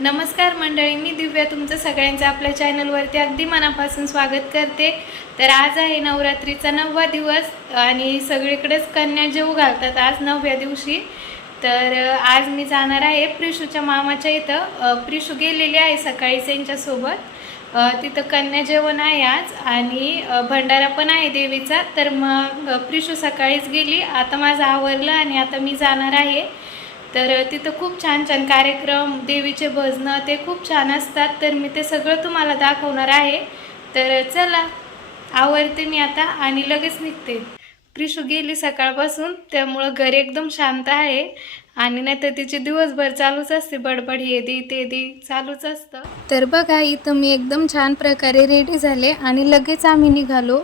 नमस्कार मंडळी मी दिव्या तुमचं सगळ्यांचं आपल्या चॅनलवरती अगदी मनापासून स्वागत करते. तर आज आहे नवरात्रीचा नववा दिवस आणि सगळीकडेच कन्या जेऊ घालतात आज नवव्या दिवशी. तर आज मी जाणार आहे प्रिशूच्या मामाच्या इथं. प्रिशू गेलेली आहे सकाळी त्यांच्यासोबत. तिथं कन्या जेवण आहे आज आणि भंडारा पण आहे देवीचा. तर मग प्रिशू सकाळीच गेली. आता माझं आवरलं आणि आता मी जाणार आहे. तर तिथं खूप छान छान कार्यक्रम देवीचे भजनं ते खूप छान असतात. तर मी ते सगळं तुम्हाला दाखवणार आहे. तर चला आवडते मी आता आणि लगेच निघते. प्रिशू गेली सकाळपासून त्यामुळं घर एकदम शांत आहे. आणि नाही तर तिचे दिवसभर चालूच असते. बडबड हे दे ते दे चालूच असतं. तर बघा इथं मी एकदम छान प्रकारे रेडी झाले आणि लगेच आम्ही निघालो.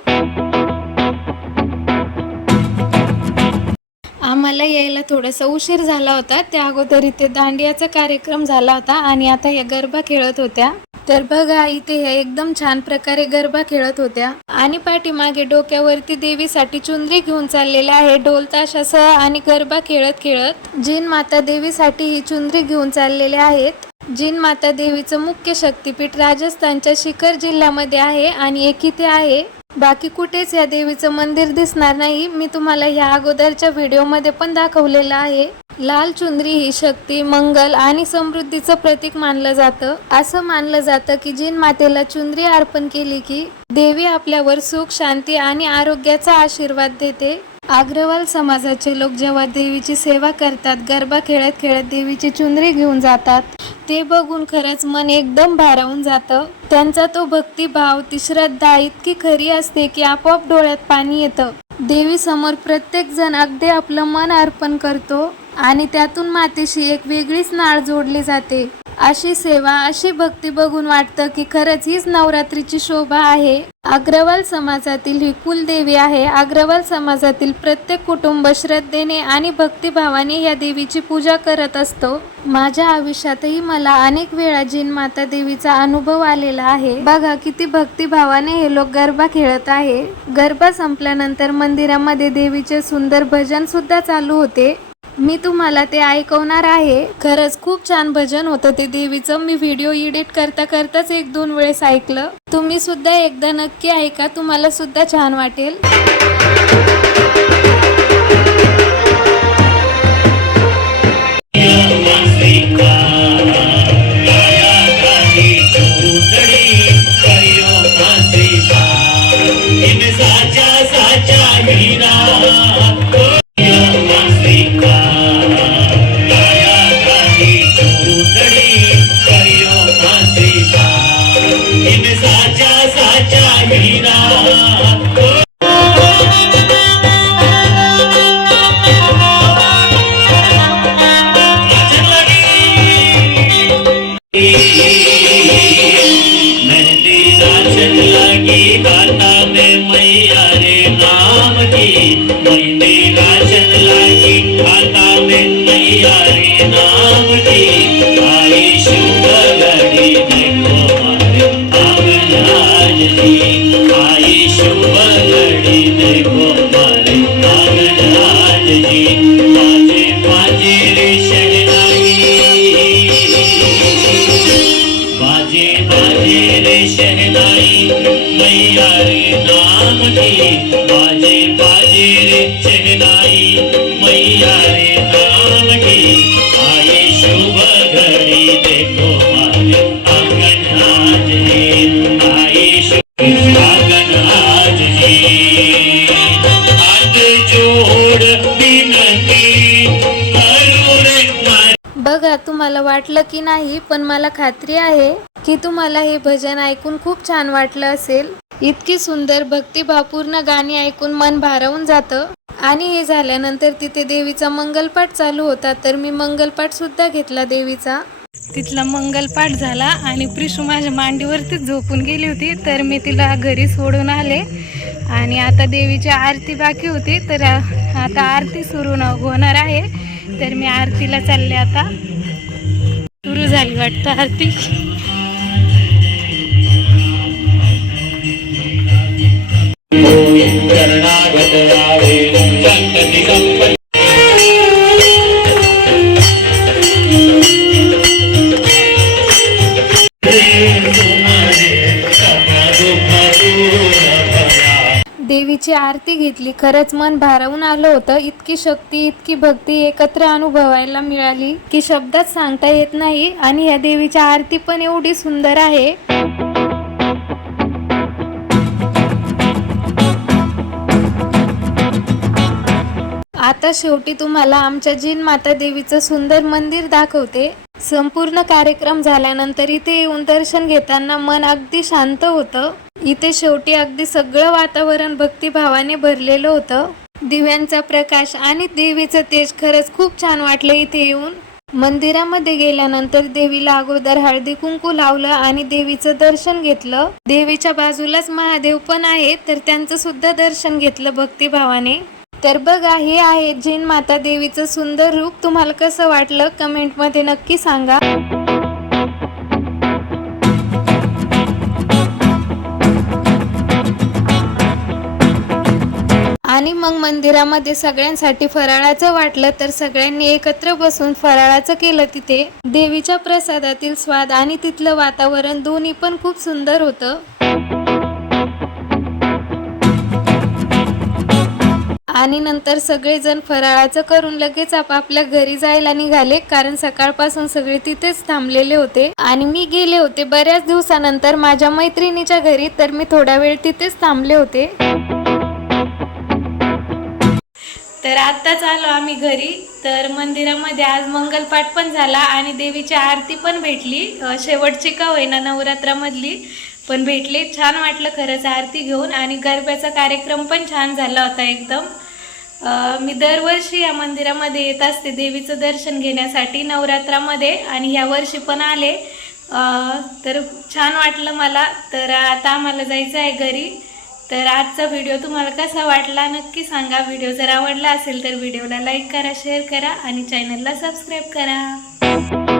आम्हाला यायला थोडासा उशीर झाला होता. त्या अगोदर इथे दांडियाचा कार्यक्रम झाला होता आणि आता या गरबा खेळत होत्या. तर बघा इथे ह्या एकदम छान प्रकारे गरबा खेळत होत्या. आणि पाठीमागे डोक्यावरती देवीसाठी चुंदरी घेऊन चाललेल्या आहे ढोल ताशासह आणि गरबा खेळत खेळत. जिन माता देवीसाठी ही चुंदरी घेऊन चाललेले आहेत. जिन माता देवीचं मुख्य शक्तिपीठ राजस्थानच्या शिखर जिल्ह्यामध्ये आहे आणि एक इथे आहे. बाकी कुठेच या देवीचं मंदिर दिसणार नाही. मी तुम्हाला ह्या अगोदरच्या व्हिडिओमध्ये पण दाखवलेलं आहे. लाल चुंदरी ही शक्ती मंगल आणि समृद्धीचं प्रतीक मानलं जातं. असं मानलं जातं की जिन मातेला चुंदरी अर्पण केली की देवी आपल्यावर सुख शांती आणि आरोग्याचा आशीर्वाद देते. अग्रवाल समाजाचे लोक जेव्हा देवीची सेवा करतात गरबा खेळत खेळत देवीची चुंदरी घेऊन जातात. ते बघून खरंच मन एकदम भारावून जातं. त्यांचा तो भक्तिभाव ती श्रद्धा इतकी खरी असते की आपोआप डोळ्यात पाणी येतं. देवी समोर प्रत्येक जण अगदी आपलं मन अर्पण करतो. आणि त्यातून मातेशी एक वेगळीच नाळ जोडली जाते. अशी सेवा अशी भक्ती बघून वाटतं की खरंच हीच नवरात्रीची शोभा आहे. अग्रवाल समाजातील ही कुलदेवी आहे. अग्रवाल समाजातील प्रत्येक कुटुंब श्रद्धेने आणि भक्तिभावाने या देवीची पूजा करत असतो. माझ्या आयुष्यातही मला अनेक वेळा जिन माता देवीचा अनुभव आलेला आहे. बघा किती भक्तिभावाने हे लोक गरबा खेळत आहे. गरबा संपल्यानंतर मंदिरामध्ये देवीचे सुंदर भजन सुद्धा चालू होते. मी तुम्हाला ते ऐकवणार आहे. खरंच खूप छान भजन होतं ते देवीचं. मी व्हिडिओ एडिट करता करताच एक दोन वेळेस ऐकलं. तुम्ही सुद्धा एकदा नक्की ऐका. तुम्हाला सुद्धा छान वाटेल. साचा लगी मैया रे नाम की आई शुभ घड़ी देखो हमारे जी आई शुभ घड़ी देखो हमारे आंगन जी बाजे बाजे रे शहनाई रे शहनाई मैया रे नाम की बाजे बाजे रे शहनाई तुम्हाला वाटलं की नाही पण मला खात्री आहे की तुम्हाला हे भजन ऐकून खूप छान वाटलं असेल. इतकी सुंदर भक्तिभावपूर्ण गाणी ऐकून मन भारावून जातं. आणि हे झाल्यानंतर तिथे देवीचा मंगलपाठ चालू होता तर मी मंगलपाठ सुद्धा घेतला देवीचा. तिथला मंगलपाठ झाला आणि प्रिशू माझ्या मांडीवरतीच झोपून गेली होती तर मी तिला घरी सोडून आले. आणि आता देवीची आरती बाकी होती तर आता आरती सुरू होणार आहे तर मी आरतीला चालले आता. झाली वाटतं आरती. देवीची आरती घेतली. खरंच मन भारावून आलं होतं. इतकी शक्ती इतकी भक्ती एकत्र अनुभवायला मिळाली की शब्दात सांगता येत नाही आणि या देवीची आरती पण एवढी सुंदर आहे. आता शेवटी तुम्हाला आमच्या जिन माता देवीचं सुंदर मंदिर दाखवते. संपूर्ण कार्यक्रम झाल्यानंतर इथे येऊन दर्शन घेताना मन अगदी शांत होतं. इथे शेवटी अगदी सगळं वातावरण भक्तिभावाने भरलेलं होतं. दिव्यांचा प्रकाश आणि देवीचं तेज खरंच खूप छान वाटलं इथे येऊन. मंदिरामध्ये गेल्यानंतर देवीला अगोदर हळदी कुंकू लावलं आणि देवीचं दर्शन घेतलं. देवीच्या बाजूलाच महादेव पण आहे तर त्यांचं सुद्धा दर्शन घेतलं भक्तिभावाने. तर बघा हे आहे जिन माता देवीचं सुंदर रूप. तुम्हाला कसं वाटलं? कमेंटमध्ये नक्की सांगा. आणि मग मंदिरामध्ये सगळ्यांसाठी फराळाचं वाटलं तर सगळ्यांनी एकत्र बसून फराळाचं केलं तिथे. देवीच्या प्रसादातील स्वाद आणि तिथलं वातावरण दोन्ही पण खूप सुंदर होतं. आणि नंतर सगळेजण फराळाचं करून लगेच आपापल्या घरी जायला निघाले कारण सकाळपासून सगळे तिथेच थांबलेले होते. आणि मी गेले होते बऱ्याच दिवसानंतर माझ्या मैत्रिणीच्या घरी तर मी थोडा वेळ तिथेच थांबले होते. तर आत्ताच आलो आम्ही घरी. तर मंदिरामध्ये आज मंगलपाठ पण झाला आणि देवीची आरती पण भेटली. शेवटची का होईना नवरात्रामधली पण भेटली. छान वाटलं खरंच आरती घेऊन आणि गरब्याचा कार्यक्रम पण छान झाला होता एकदम. मी दरवर्षी या मंदिरामध्ये येत असते देवीचं दर्शन घेण्यासाठी नवरात्रामध्ये आणि ह्या वर्षी पण आले. तर छान वाटलं मला. तर आता आम्हाला जायचं आहे घरी. तर आजचा व्हिडिओ तुम्हाला कसा वाटला नक्की सांगा. व्हिडिओ जर आवडला असेल तर व्हिडिओला लाईक करा शेअर करा आणि चॅनलला सबस्क्राईब करा.